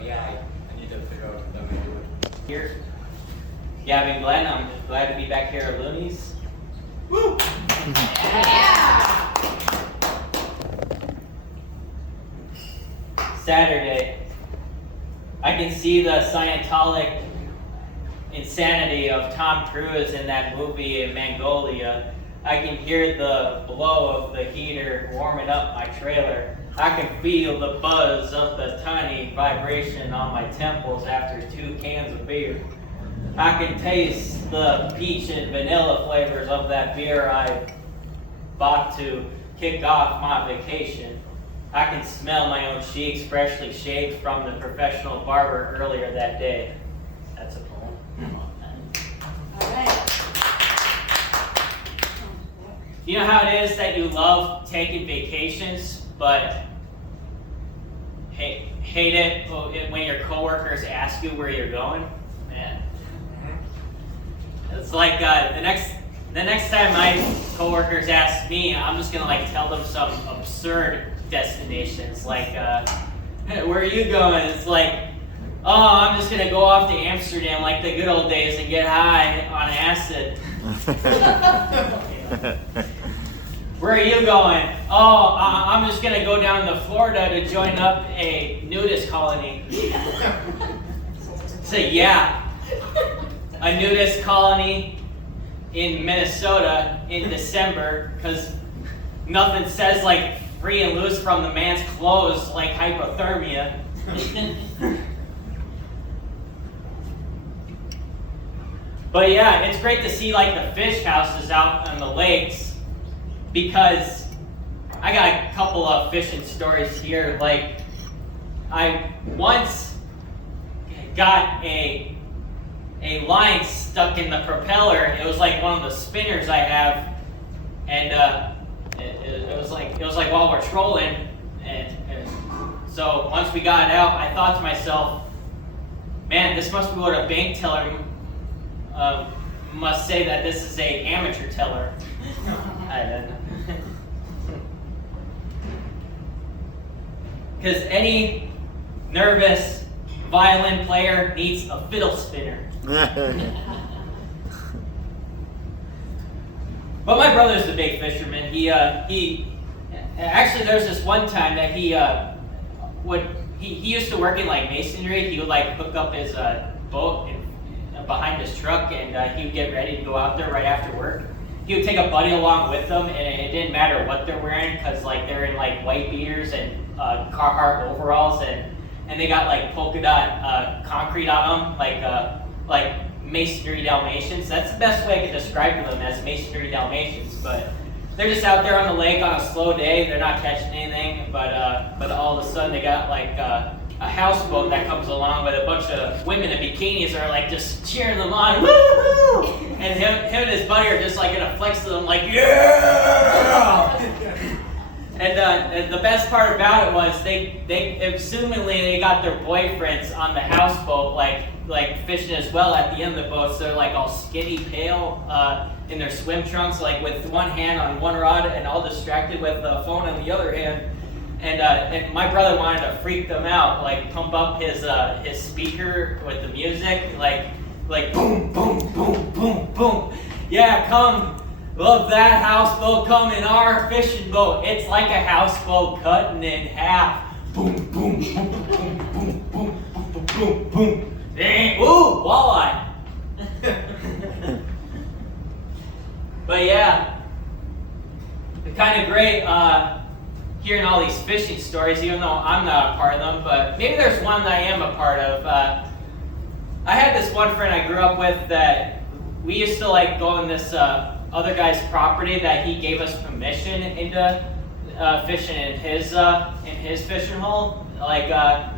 Yeah, I need to figure out what I'm going to do. Here, Gavin Glen, I'm glad to be back here at Loonies. Woo! Yeah! Saturday, I can see the Scientology insanity of Tom Cruise in that movie in Mongolia. I can hear the blow of the heater warming up my trailer. I can feel the buzz of the tiny vibration on my temples after 2 cans of beer. I can taste the peach and vanilla flavors of that beer I bought to kick off my vacation. I can smell my own cheeks freshly shaved from the professional barber earlier that day. That's a poem. All right. You know how it is that you love taking vacations, but hate it when your coworkers ask you where you're going? Man. It's like the next time my coworkers ask me, I'm just gonna tell them some absurd destinations, hey, where are you going? It's like, oh, I'm just gonna go off to Amsterdam like the good old days and get high on acid. Where are you going? Oh, I'm just gonna go down to Florida to join up a nudist colony. So yeah, a nudist colony in Minnesota in December, because nothing says free and loose from the man's clothes like hypothermia. But yeah, it's great to see the fish houses out on the lakes, because I got a couple of fishing stories here. I once got a line stuck in the propeller. It was one of the spinners I have, and it was like while we're trolling, and so once we got it out, I thought to myself, man, this must be what a bank teller must say, that this is a amateur teller. I don't know. Because any nervous violin player needs a fiddle spinner. But my brother's a big fisherman. He actually, there's this one time that he used to work in masonry. He would hook up his boat behind his truck, and he would get ready to go out there right after work. He would take a buddy along with them, and it didn't matter what they're wearing, because they're in white beaters and Carhartt overalls, and they got polka dot concrete on them, like masonry Dalmatians. That's the best way I can describe them, as masonry Dalmatians. But they're just out there on the lake on a slow day. They're not catching anything, but all of a sudden they got a houseboat that comes along with a bunch of women in bikinis are just cheering them on, woo-hoo! And him and his buddy are just gonna flex to them yeah! And the best part about it was they assumingly they got their boyfriends on the houseboat fishing as well at the end of the boat, so they're all skinny pale in their swim trunks, with one hand on one rod and all distracted with the phone on the other hand. And my brother wanted to freak them out, pump up his speaker with the music, boom, boom, boom, boom, boom. Yeah, come, love that houseboat, come in our fishing boat. It's like a houseboat cutting in half. Boom, boom, boom, boom, boom, boom, boom, boom, boom, boom. Dang, ooh, walleye. But yeah, it's kind of great. Hearing all these fishing stories, even though I'm not a part of them, but maybe there's one that I am a part of. I had this one friend I grew up with that we used to go on this other guy's property that he gave us permission into fishing in his fishing hole. The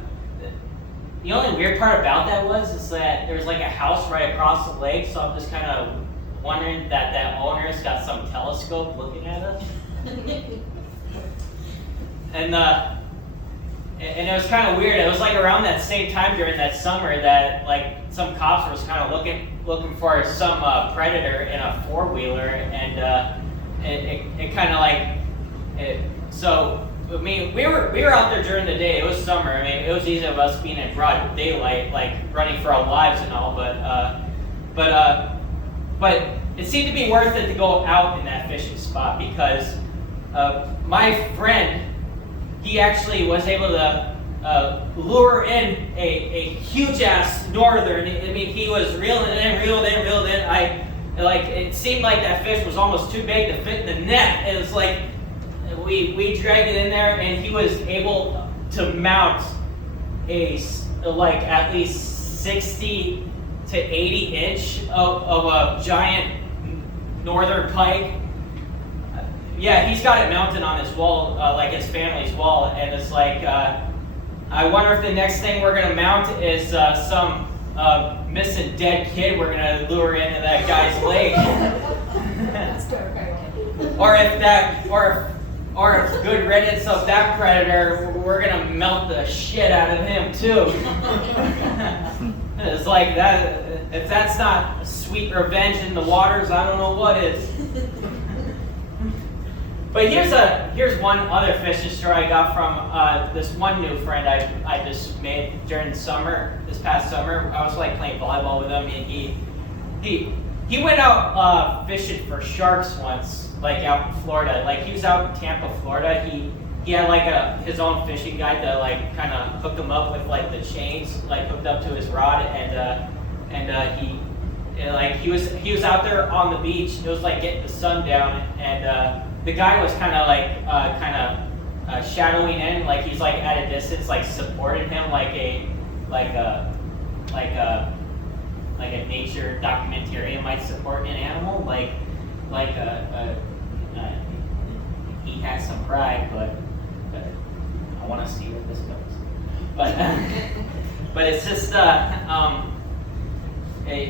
only weird part about that is that there's a house right across the lake, so I'm just kind of wondering that owner's got some telescope looking at us. And it was kind of weird. It was around that same time during that summer that some cops was kind of looking for some predator in a 4-wheeler, and it kind of so I mean, we were out there during the day. It was summer. I mean, it was easy of us being in broad daylight, like running for our lives and all. But it seemed to be worth it to go out in that fishing spot because my friend, he actually was able to lure in a huge ass northern. I mean, he was reeling in. It seemed like that fish was almost too big to fit in the net. It was like we dragged it in there, and he was able to mount at least 60 to 80 inch of a giant northern pike. Yeah, he's got it mounted on his wall, like his family's wall, and it's like, I wonder if the next thing we're gonna mount is some missing dead kid we're gonna lure into that guy's lake. or if good riddance of that predator, we're gonna melt the shit out of him too. It's like that. If that's not sweet revenge in the waters, I don't know what is. But here's one other fishing story I got from this one new friend I just made during the summer. This past summer, I was like playing volleyball with him, and he went out fishing for sharks once, like out in Florida. Like he was out in Tampa, Florida. He had like his own fishing guide that like kind of hooked him up with like the chains, like hooked up to his rod, and he was out there on the beach. It was like getting the sun down, and the guy was kind of shadowing in, like he's like at a distance, like supporting him like a nature documentarian might support an animal, he has some pride, but I want to see where this goes. But it's just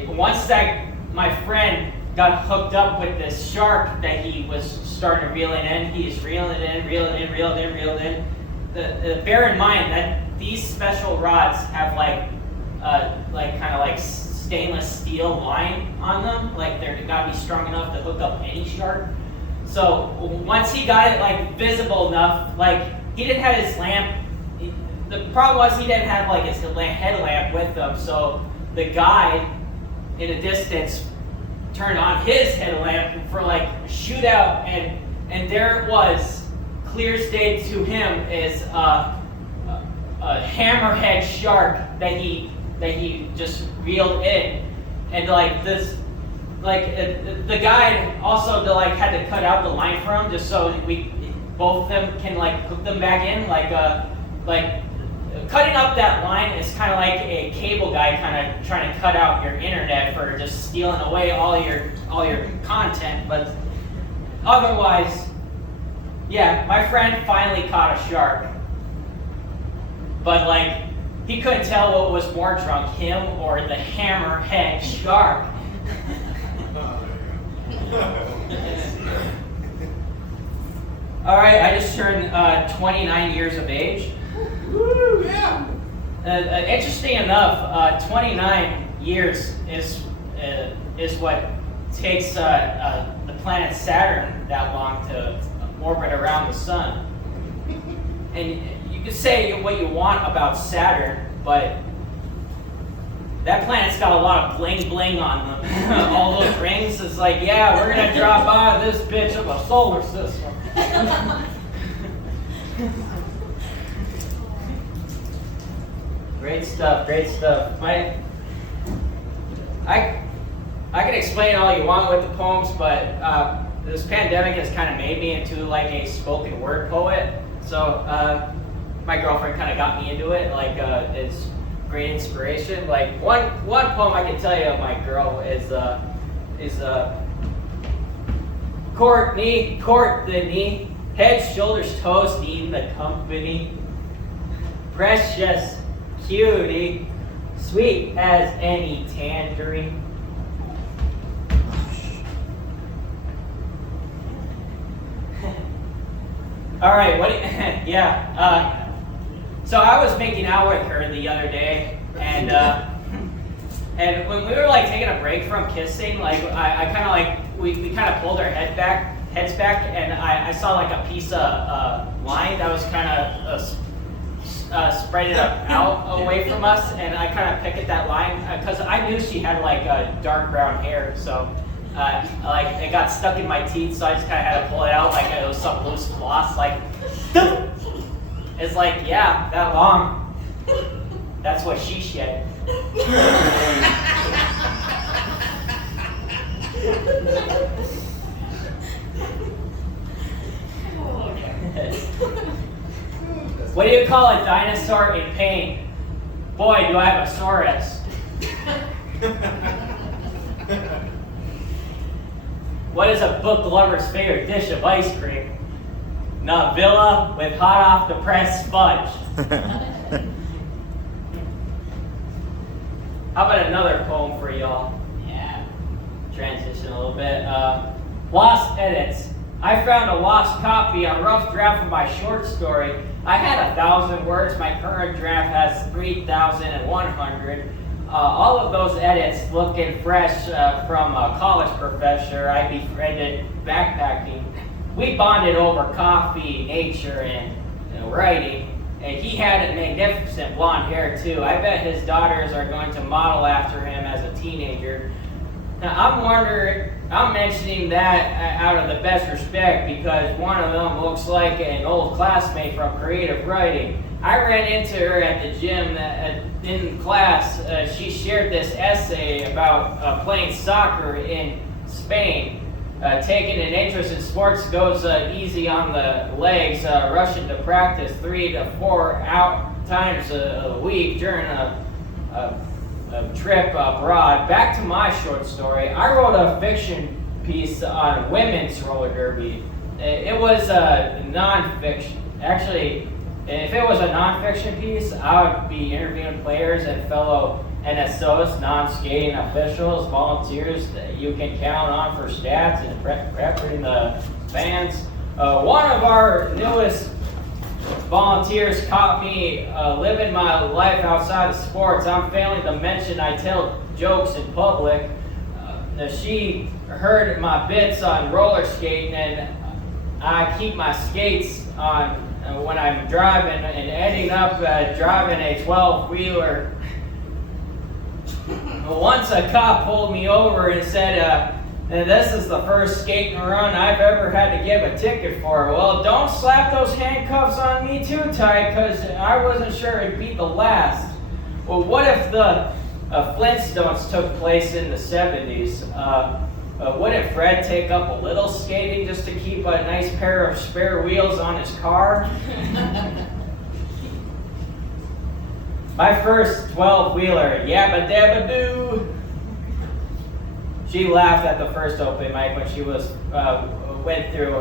once that my friend got hooked up with this shark that he was starting to reel in, he's reeling in. Bear in mind that these special rods have kind of stainless steel line on them, like they're gotta be strong enough to hook up any shark. So once he got it like visible enough, like he didn't have his lamp. The problem was he didn't have like his headlamp with him, so the guy in the distance turned on his headlamp for like a shootout, and there it was, clear as day to him, is a hammerhead shark that he just reeled in, and the guy also had to cut out the line for him just so both of them can like hook them back in, cutting up that line is kind of like a cable guy kind of trying to cut out your internet for just stealing away all your content. But otherwise, yeah, my friend finally caught a shark. But he couldn't tell what was more drunk, him or the hammerhead shark. All right, I just turned 29 years of age. Woo, yeah. Interesting enough, 29 years is what takes the planet Saturn that long to orbit around the sun. And you can say what you want about Saturn, but that planet's got a lot of bling bling on them. All those rings, it's like, yeah, we're gonna drop by this bitch of a solar system. Great stuff, great stuff. I can explain all you want with the poems, but this pandemic has kind of made me into like a spoken word poet. So my girlfriend kind of got me into it. It's great inspiration. Like one poem I can tell you of my girl is court the knee, head, shoulders, toes, need the company. Precious cutie, sweet as any tangerine. All right, yeah. So I was making out with her the other day, and when we were taking a break from kissing, I kind of we kind of pulled our head back, heads back, and I saw like a piece of line that was kind of spread it out away from us, and I kind of picked at that line because I knew she had like dark brown hair, so like it got stuck in my teeth, so I just kind of had to pull it out like it was some loose floss. Like it's like, yeah, that long. That's what she shed. What do you call a dinosaur in pain? Boy, do I have a saurus. What is a book lover's favorite dish of ice cream? Navilla with hot off the press sponge. How about another poem for y'all? Yeah. Transition a little bit. Lost edits. I found a lost copy, a rough draft of my short story. I had 1,000 words. My current draft has 3,100. All of those edits looking fresh from a college professor I befriended backpacking. We bonded over coffee, nature, and writing. And he had a magnificent blonde hair too. I bet his daughters are going to model after him as a teenager. Now I'm mentioning that out of the best respect because one of them looks like an old classmate from creative writing. I ran into her at the gym in class. She shared this essay about playing soccer in Spain. Taking an interest in sports goes easy on the legs, rushing to practice 3 to 4 times a week during a trip abroad. Back to my short story. I wrote a fiction piece on women's roller derby. It was non-fiction. Actually, if it was a non-fiction piece, I would be interviewing players and fellow NSOs, non-skating officials, volunteers that you can count on for stats and prepping the fans. One of our newest volunteers caught me living my life outside of sports. I'm failing to mention I tell jokes in public. She heard my bits on roller skating, and I keep my skates on when I'm driving and ending up driving a 12-wheeler. Once a cop pulled me over and said, this is the first skating run I've ever had to give a ticket for. Well, don't slap those handcuffs on me too tight, because I wasn't sure it'd be the last. Well, what if the Flintstones took place in the 70s? Wouldn't Fred take up a little skating just to keep a nice pair of spare wheels on his car? My first 12-wheeler, yabba dabba doo. She laughed at the first open mic when she went through.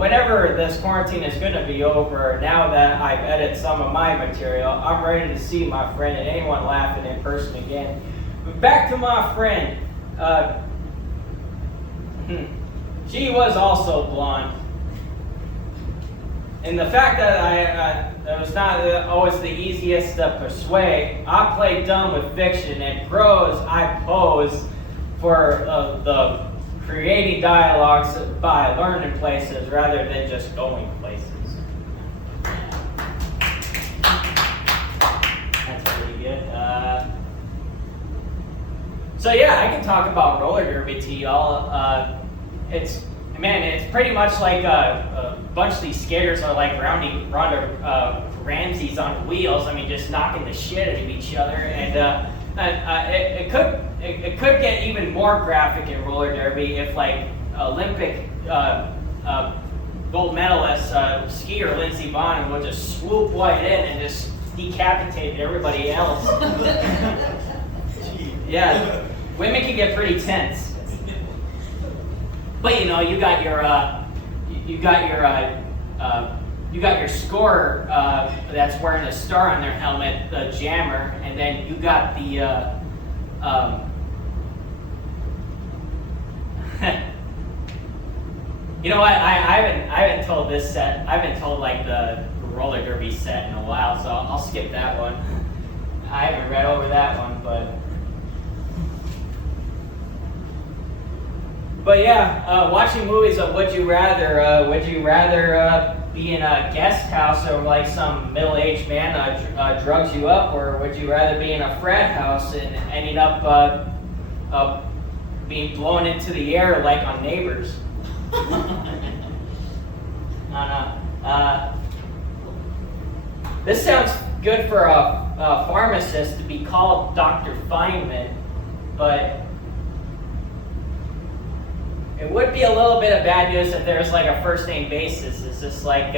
Whenever this quarantine is going to be over, now that I've edited some of my material, I'm ready to see my friend and anyone laughing in person again. But back to my friend. She was also blonde. And the fact that I was not always the easiest to persuade, I play dumb with fiction, and prose I pose for the creating dialogues by learning places rather than just going places. That's pretty good. So yeah, I can talk about roller derby to y'all. It's pretty much like a bunch of these skaters are like Ronda Ramseys on wheels. I mean, just knocking the shit out of each other, and it could get even more graphic in roller derby if like Olympic gold medalist skier Lindsey Vonn would just swoop right in and just decapitate everybody else. Yeah, women can get pretty tense. But you got your scorer that's wearing a star on their helmet, the jammer, and then you got the you know what? I haven't told this set. I haven't told like the roller derby set in a while, so I'll skip that one. I haven't read over that one, but But yeah, watching movies of Would You Rather. Would you rather be in a guest house or like some middle-aged man drugs you up, or would you rather be in a frat house and ending up being blown into the air like on Neighbors? This sounds good for a pharmacist to be called Dr. Feynman, but it would be a little bit of bad news if there's like a first name basis. It's just like,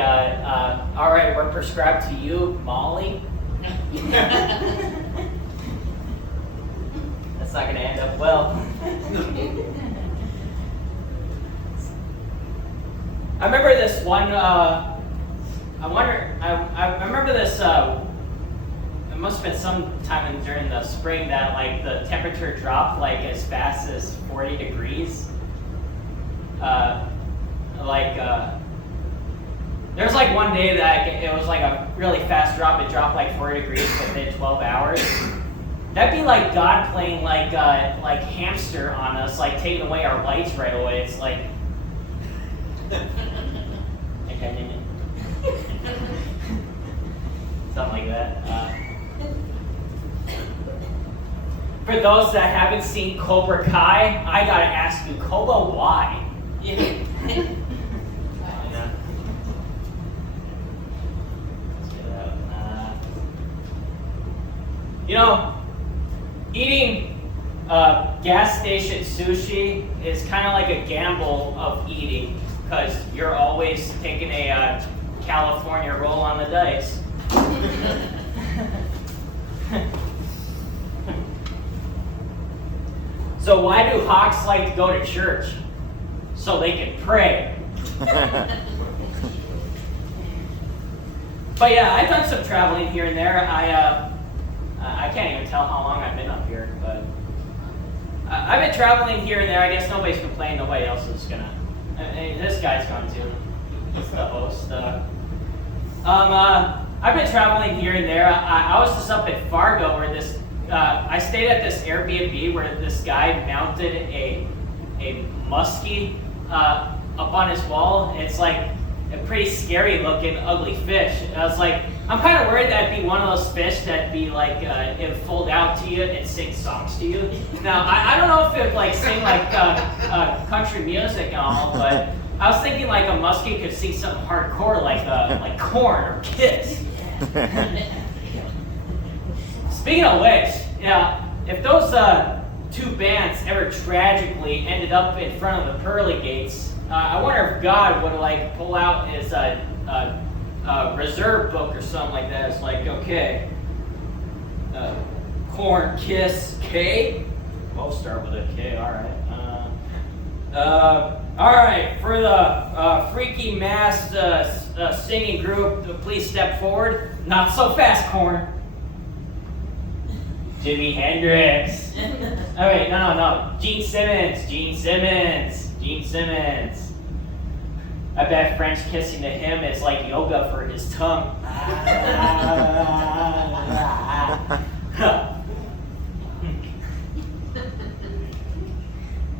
all right, we're prescribed to you, Molly. That's not going to end up well. I remember this one. I remember this. It must have been sometime during the spring that like the temperature dropped like as fast as 40 degrees. There's like one day that it was like a really fast drop. It dropped like 40 degrees within 12 hours. That'd be like God playing like hamster on us, like taking away our lights right away. It's like. Something like that. For those that haven't seen Cobra Kai, I gotta ask you, Cobra, why? You know, eating gas station sushi is kind of like a gamble of eating, because you're always taking a California roll on the dice. So why do hawks like to go to church? So they can pray. But yeah, I've done some traveling here and there. I can't even tell how long I've been up here, but I've been traveling here and there. I guess nobody's complaining. Nobody else is gonna. This guy's going to. He's the host. I've been traveling here and there. I was just up at Fargo where this. I stayed at this Airbnb where this guy mounted a muskie up on his wall. It's like a pretty scary looking, ugly fish. I was like, I'm kind of worried that'd be one of those fish that'd be like, it'd fold out to you and sing songs to you. Now, I don't know if it'd like sing like country music and all, but I was thinking like a muskie could sing something hardcore like Korn or Kiss. Speaking of which, yeah, if those two bands ever tragically ended up in front of the pearly gates, I wonder if God would like pull out his reserve book or something like that. It's like, okay, Korn, Kiss, K. Both start with a K. All right, for the freaky masked singing group, please step forward. Not so fast, Korn. Jimi Hendrix. Oh wait, no. Gene Simmons. I bet French kissing to him is like yoga for his tongue.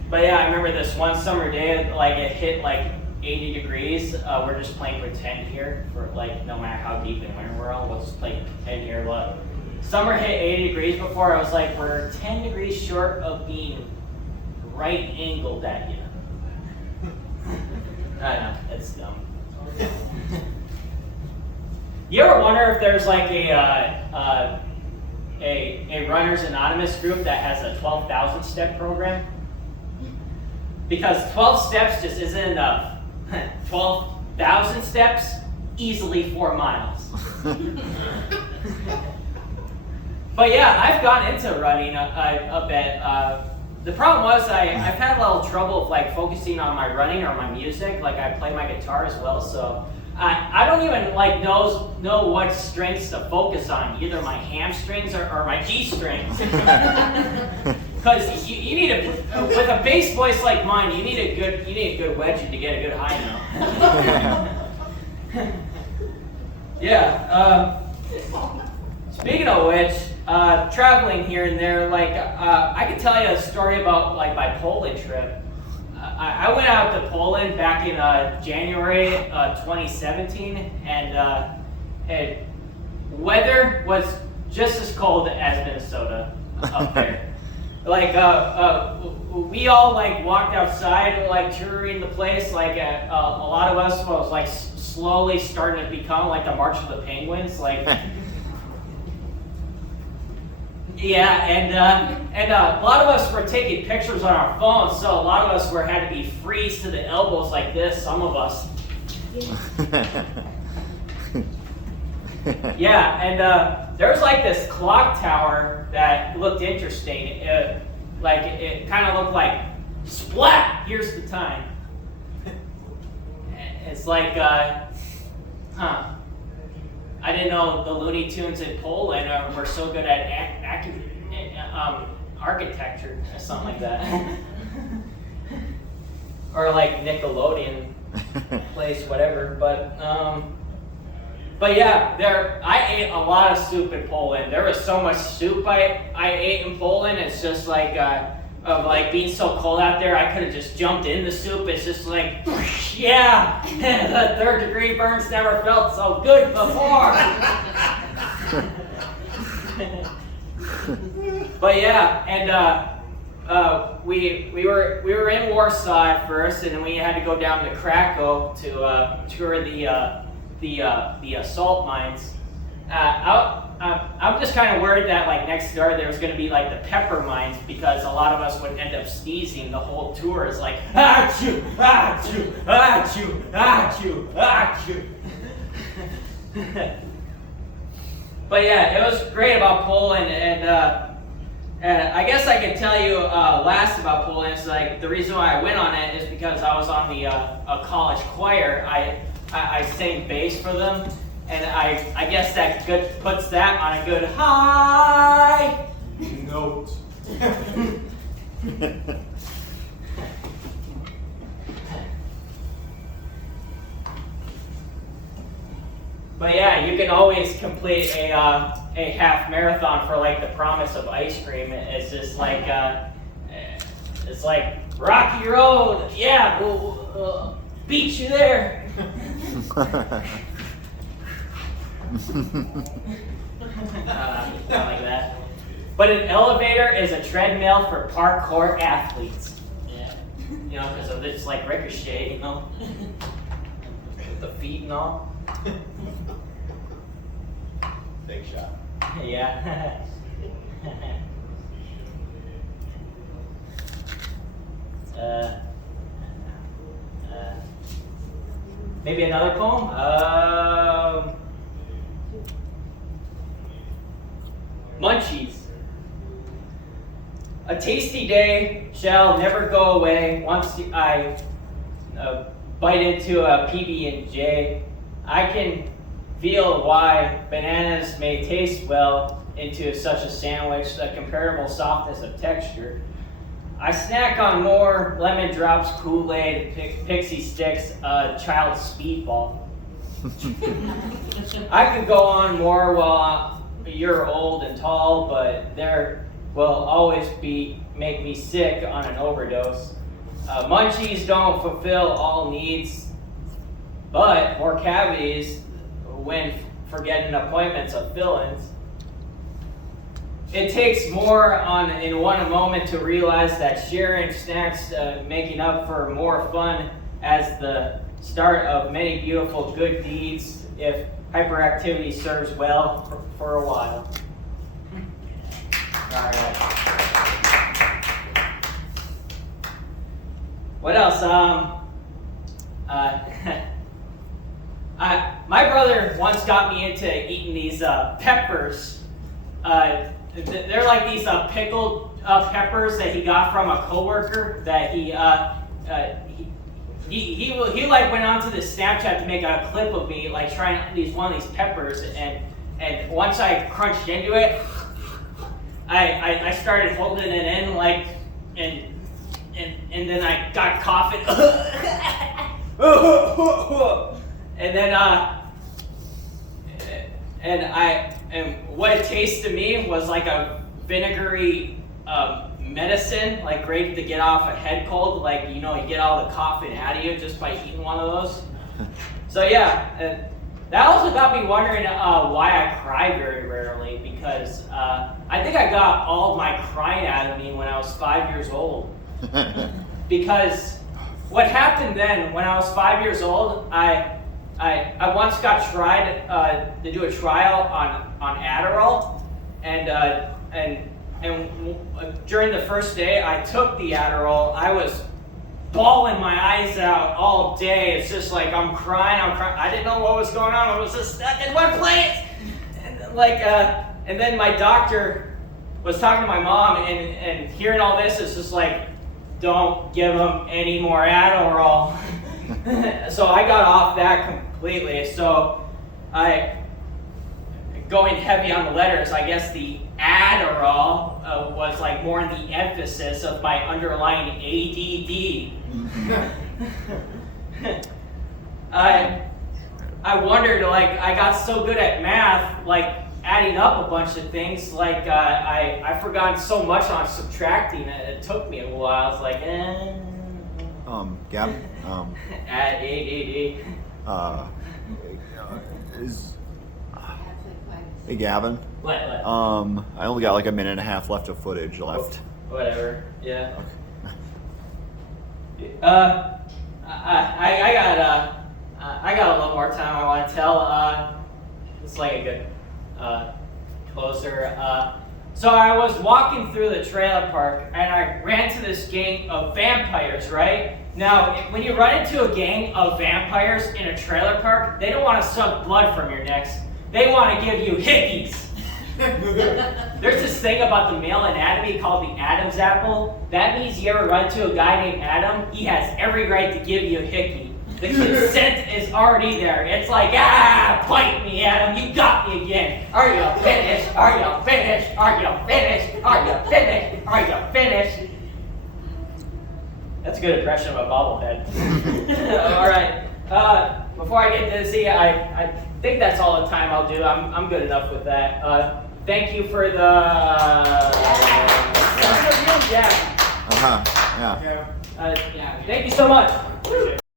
But yeah, I remember this one summer day, like it hit like 80 degrees. We're just playing pretend here for like no matter how deep in winter we're on, we'll just play pretend here. But summer hit 80 degrees before. I was like, we're 10 degrees short of being right angled at you. I know, that's dumb. You ever wonder if there's like a Runners Anonymous group that has a 12,000 step program? Because 12 steps just isn't enough. 12,000 steps, easily 4 miles. But yeah, I've gone into running a bit. The problem was I've had a little trouble of like focusing on my running or my music. Like I play my guitar as well, so I don't even like know what strengths to focus on, either my hamstrings or my G strings. Because you need with a bass voice like mine, you need a good wedgie to get a good high note. Yeah. Speaking of which, traveling here and there, like I could tell you a story about like my Poland trip. I went out to Poland back in January 2017, and weather was just as cold as Minnesota up there. Like we all like walked outside, like touring the place. Like a lot of us was like slowly starting to become like the March of the Penguins, like. Yeah, and a lot of us were taking pictures on our phones, so a lot of us had to be freeze to the elbows like this. Some of us. Yeah, and there was like this clock tower that looked interesting. It kind of looked like splat. Here's the time. It's like, I didn't know the Looney Tunes in Poland were so good at architecture or something like that. Or like Nickelodeon place, whatever. But yeah, I ate a lot of soup in Poland. There was so much soup I ate in Poland. It's just like of like being so cold out there, I could have just jumped in the soup. It's just like, yeah, the third degree burns never felt so good before. But yeah, and we were in Warsaw at first, and then we had to go down to Krakow to tour the salt mines. I'm just kind of worried that like next door there was going to be like the pepper mines, because a lot of us would end up sneezing the whole tour. It's like achoo, achoo, achoo, achoo, achoo. But yeah, it was great about Poland, and I guess I can tell you last about Poland is like the reason why I went on it is because I was on the a college choir. I sang bass for them. And I guess that puts that on a good high Note. But yeah, you can always complete a half marathon for like the promise of ice cream. It's just like it's like Rocky Road. Yeah, we'll beat you there. Not like that. But an elevator is a treadmill for parkour athletes. Yeah. You know, because it's like ricochet, you know? With the feet and all. Big shot. Yeah. Maybe another poem? Munchies. A tasty day shall never go away once I bite into a PB&J. I can feel why bananas may taste well into such a sandwich, the comparable softness of texture. I snack on more lemon drops, Kool-Aid, pixie sticks, child's speedball. I could go on more while you're old and tall, but there will always make me sick on an overdose. Munchies don't fulfill all needs, but more cavities when forgetting appointments of fill-ins. It takes more in one moment to realize that sharing snacks, making up for more fun as the start of many beautiful good deeds if hyperactivity serves well for a while. All right. What else? My brother once got me into eating these peppers. They're like these pickled peppers that he got from a coworker that he like went onto the Snapchat to make a clip of me like trying one of these peppers, and once I crunched into it, I started holding it in like and then I got coughing and what it tasted to me was like a vinegary medicine, like great to get off a head cold. Like, you know, you get all the coughing out of you just by eating one of those. So yeah, that also got me wondering why I cry very rarely, because I think I got all of my crying out of me when I was 5 years old. Because what happened then, when I was 5 years old, I once got tried to do a trial on Adderall, and during the first day I took the Adderall, I was bawling my eyes out all day. It's just like I'm crying. I didn't know what was going on. I was just stuck in one place. And then my doctor was talking to my mom, and hearing all this is just like, don't give him any more Adderall. So I got off that completely. So going heavy on the letters, I guess the Adderall was like more in the emphasis of my underlying ADD. I wondered, like, I got so good at math, like adding up a bunch of things, like I forgot so much on subtracting. It took me a while. I was like, Gavin, ADD. Hey Gavin. What? I only got like a minute and a half left of footage left. Whatever. Yeah. Okay. I got a little more time I want to tell. It's like a good closer. So I was walking through the trailer park, and I ran to this gang of vampires, right? Now, when you run into a gang of vampires in a trailer park, they don't want to suck blood from your necks. They want to give you hickeys. There's this thing about the male anatomy called the Adam's apple. That means you ever run to a guy named Adam, he has every right to give you a hickey. The consent is already there. It's like, bite me, Adam, you got me again. Are you finished? Are you finished? Are you finished? Are you finished? Are you finished? That's a good impression of a bobblehead. All right. Before I get to see, I think that's all the time I'll do. I'm good enough with that. Thank you for the. Yeah. Yeah. Yeah. Thank you so much.